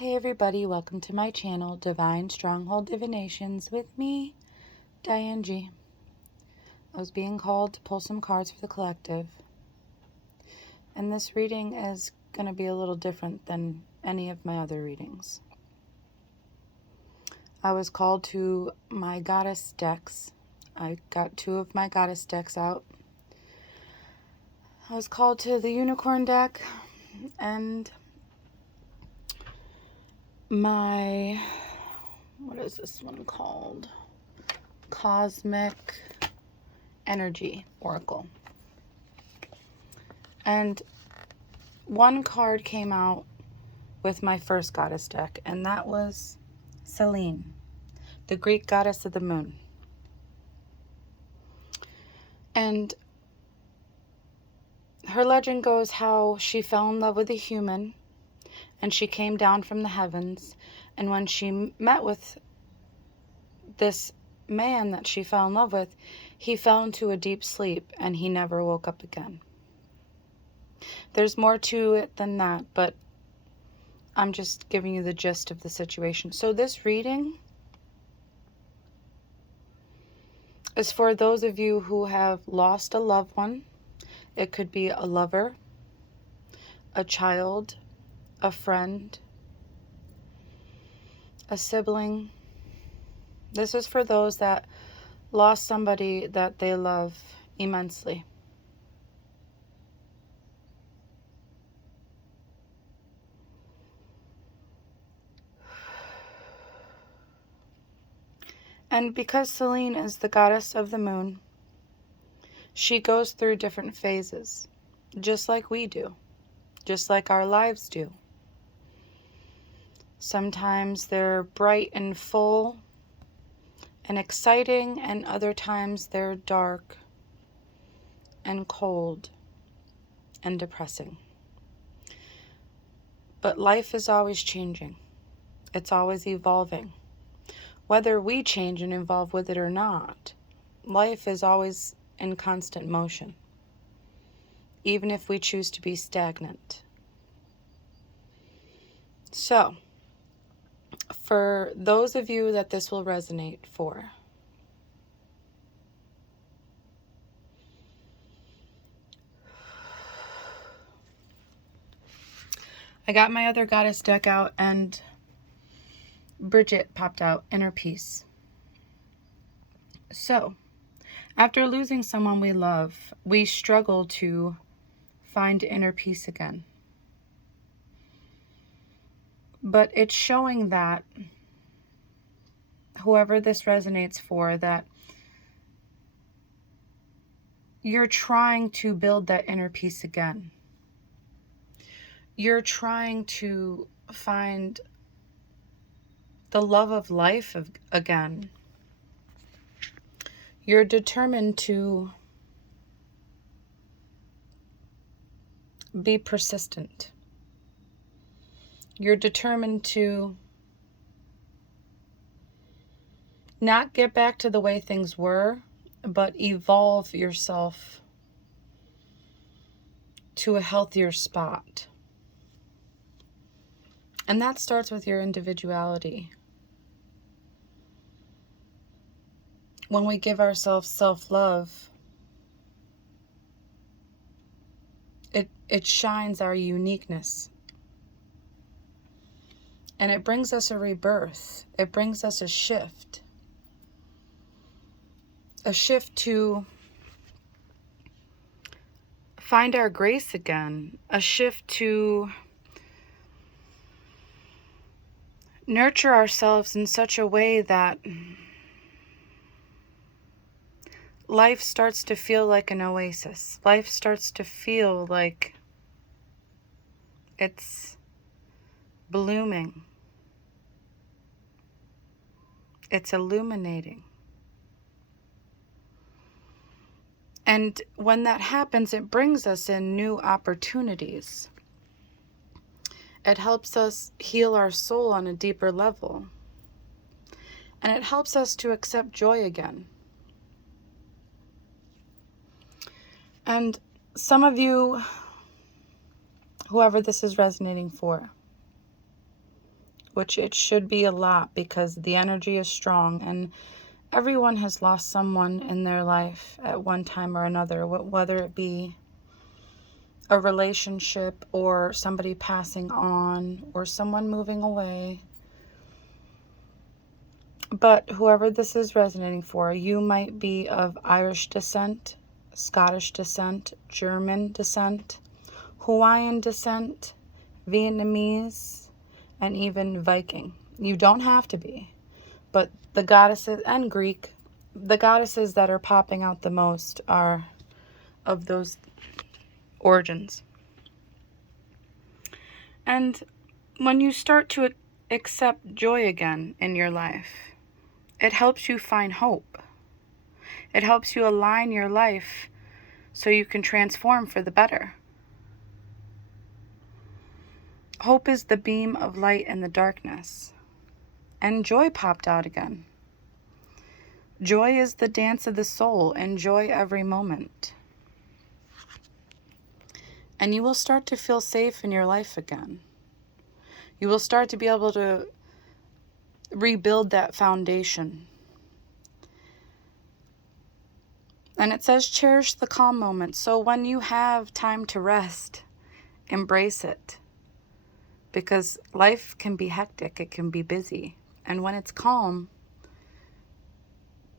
Hey everybody, welcome to my channel, Divine Stronghold Divinations, with me, Diane G. I was being called to pull some cards for the collective, and this reading is going to be a little different than any of my other readings. I was called to my goddess decks. I got two of my goddess decks out. I was called to the unicorn deck and my, what is this one called? Cosmic Energy Oracle. And one card came out with my first goddess deck, and that was Selene, the Greek goddess of the moon. And her legend goes how she fell in love with a human, and she came down from the heavens, and when she met with this man that she fell in love with, he fell into a deep sleep, and he never woke up again. There's more to it than that, but I'm just giving you the gist of the situation. So this reading is for those of you who have lost a loved one. It could be a lover, a child, a friend, a sibling. This is for those that lost somebody that they love immensely. And because Selene is the goddess of the moon, she goes through different phases, just like we do, just like our lives do. Sometimes they're bright and full and exciting, and other times they're dark and cold and depressing. But life is always changing. It's always evolving. Whether we change and evolve with it or not, life is always in constant motion, even if we choose to be stagnant. So, for those of you that this will resonate for, I got my other goddess deck out and Bridget popped out, Inner Peace. So, after losing someone we love, we struggle to find inner peace again. But it's showing that, whoever this resonates for, that you're trying to build that inner peace again. You're trying to find the love of life again. You're determined to be persistent. You're determined to not get back to the way things were, but evolve yourself to a healthier spot. And that starts with your individuality. When we give ourselves self-love, it shines our uniqueness. And it brings us a rebirth. It brings us a shift. A shift to find our grace again. A shift to nurture ourselves in such a way that life starts to feel like an oasis. Life starts to feel like it's blooming. It's illuminating. And when that happens, it brings us in new opportunities. It helps us heal our soul on a deeper level. And it helps us to accept joy again. And some of you, whoever this is resonating for, which it should be a lot because the energy is strong, and everyone has lost someone in their life at one time or another, whether it be a relationship or somebody passing on or someone moving away. But whoever this is resonating for, you might be of Irish descent, Scottish descent, German descent, Hawaiian descent, Vietnamese, and even Viking. You don't have to be, but the goddesses, and Greek, the goddesses that are popping out the most are of those origins. And when you start to accept joy again in your life, it helps you find hope. It helps you align your life so you can transform for the better. Hope is the beam of light in the darkness. And joy popped out again. Joy is the dance of the soul. Enjoy every moment. And you will start to feel safe in your life again. You will start to be able to rebuild that foundation. And it says cherish the calm moments. So when you have time to rest, embrace it. Because life can be hectic, it can be busy. And when it's calm,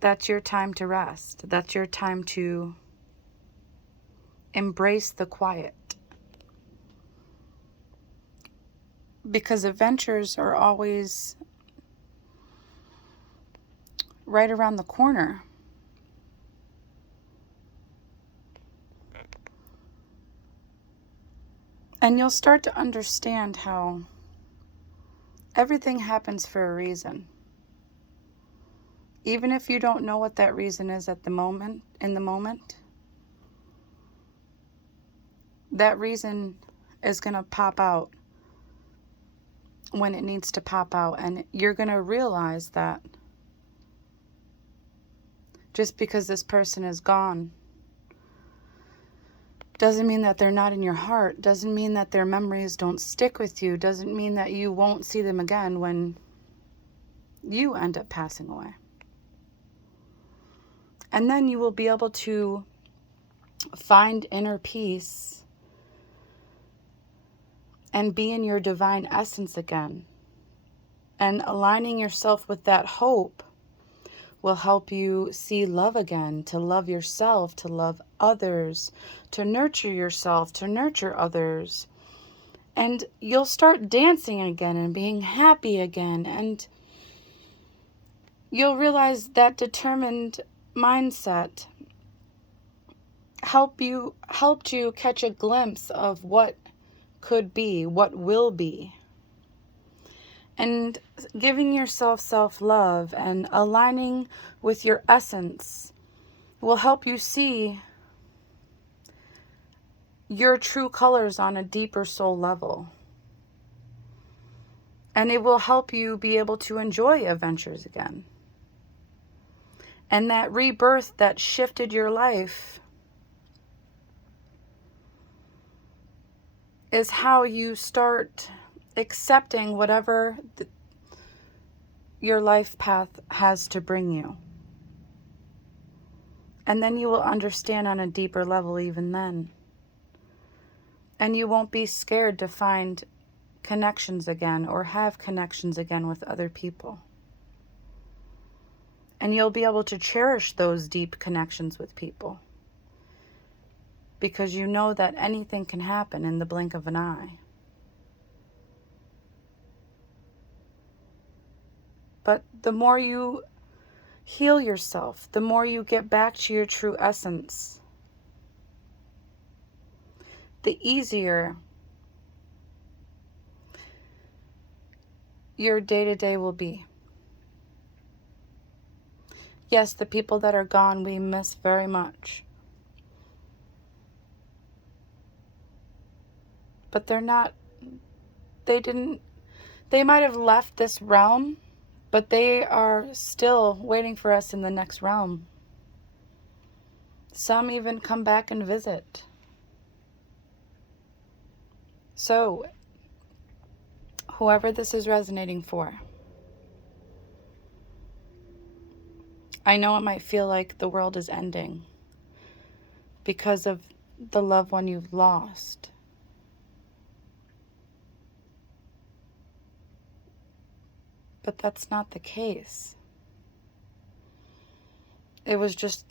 that's your time to rest. That's your time to embrace the quiet. Because adventures are always right around the corner. And you'll start to understand how everything happens for a reason. Even if you don't know what that reason is at the moment, in the moment, that reason is going to pop out when it needs to pop out. And you're going to realize that just because this person is gone doesn't mean that they're not in your heart, doesn't mean that their memories don't stick with you, doesn't mean that you won't see them again when you end up passing away. And then you will be able to find inner peace and be in your divine essence again. And aligning yourself with that hope will help you see love again, to love yourself, to love others, to nurture yourself, to nurture others. And you'll start dancing again and being happy again. And you'll realize that determined mindset helped you catch a glimpse of what could be, what will be. And giving yourself self-love and aligning with your essence will help you see your true colors on a deeper soul level. And it will help you be able to enjoy adventures again. And that rebirth that shifted your life is how you start accepting whatever your life path has to bring you. And then you will understand on a deeper level even then. And you won't be scared to find connections again or have connections again with other people. And you'll be able to cherish those deep connections with people. Because you know that anything can happen in the blink of an eye. But the more you heal yourself, the more you get back to your true essence, the easier your day-to-day will be. Yes, the people that are gone, we miss very much. But they might have left this realm, but they are still waiting for us in the next realm. Some even come back and visit. So, Whoever this is resonating for, I know it might feel like the world is ending because of the loved one you've lost. But that's not the case. It was just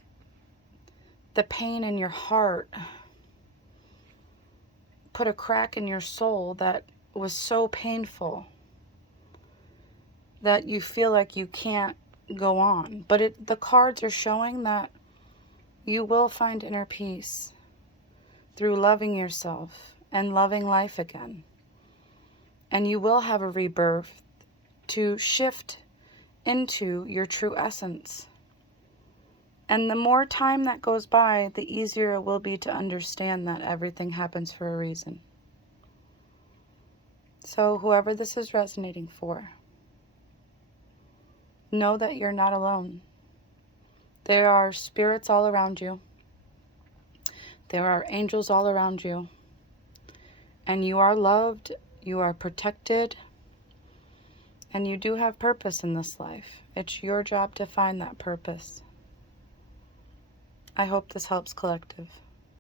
the pain in your heart put a crack in your soul that was so painful that you feel like you can't go on. But the cards are showing that you will find inner peace through loving yourself and loving life again. And you will have a rebirth to shift into your true essence. And the more time that goes by, the easier it will be to understand that everything happens for a reason. So whoever this is resonating for, know that you're not alone. There are spirits all around you. There are angels all around you. And you are loved, you are protected, and you do have purpose in this life. It's your job to find that purpose. I hope this helps, collective.